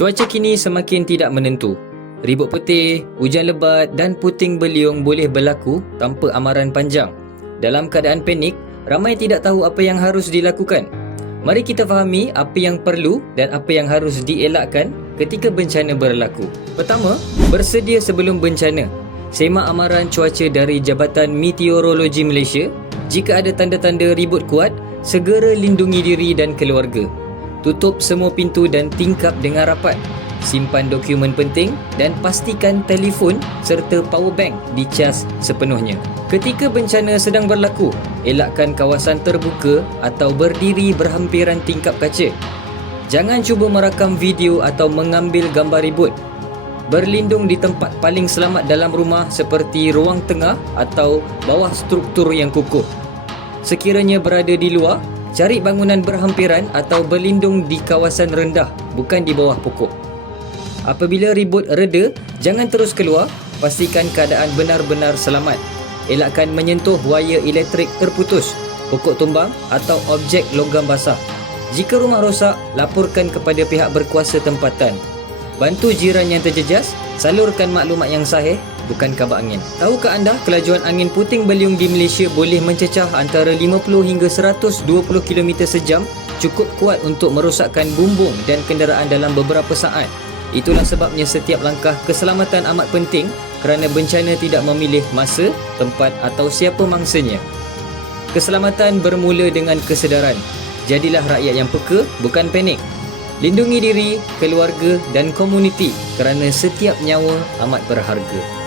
Cuaca kini semakin tidak menentu. Ribut petir, hujan lebat dan puting beliung boleh berlaku tanpa amaran panjang. Dalam keadaan panik, ramai tidak tahu apa yang harus dilakukan. Mari kita fahami apa yang perlu dan apa yang harus dielakkan ketika bencana berlaku. Pertama, bersedia sebelum bencana. Semak amaran cuaca dari Jabatan Meteorologi Malaysia. Jika ada tanda-tanda ribut kuat, segera lindungi diri dan keluarga. Tutup semua pintu dan tingkap dengan rapat. Simpan dokumen penting dan pastikan telefon serta power bank dicas sepenuhnya. Ketika bencana sedang berlaku, elakkan kawasan terbuka atau berdiri berhampiran tingkap kaca. Jangan cuba merakam video atau mengambil gambar ribut. Berlindung di tempat paling selamat dalam rumah seperti ruang tengah atau bawah struktur yang kukuh. Sekiranya berada di luar, cari bangunan berhampiran atau berlindung di kawasan rendah, bukan di bawah pokok. Apabila ribut reda, jangan terus keluar, pastikan keadaan benar-benar selamat. Elakkan menyentuh wayar elektrik terputus, pokok tumbang atau objek logam basah. Jika rumah rosak, laporkan kepada pihak berkuasa tempatan. Bantu jiran yang terjejas, salurkan maklumat yang sahih, bukan khabar angin. Tahukah anda kelajuan angin puting beliung di Malaysia boleh mencecah antara 50 hingga 120 km sejam, cukup kuat untuk merosakkan bumbung dan kenderaan dalam beberapa saat. Itulah sebabnya setiap langkah keselamatan amat penting kerana bencana tidak memilih masa, tempat atau siapa mangsanya. Keselamatan bermula dengan kesedaran. Jadilah rakyat yang peka, bukan panik. Lindungi diri, keluarga dan komuniti kerana setiap nyawa amat berharga.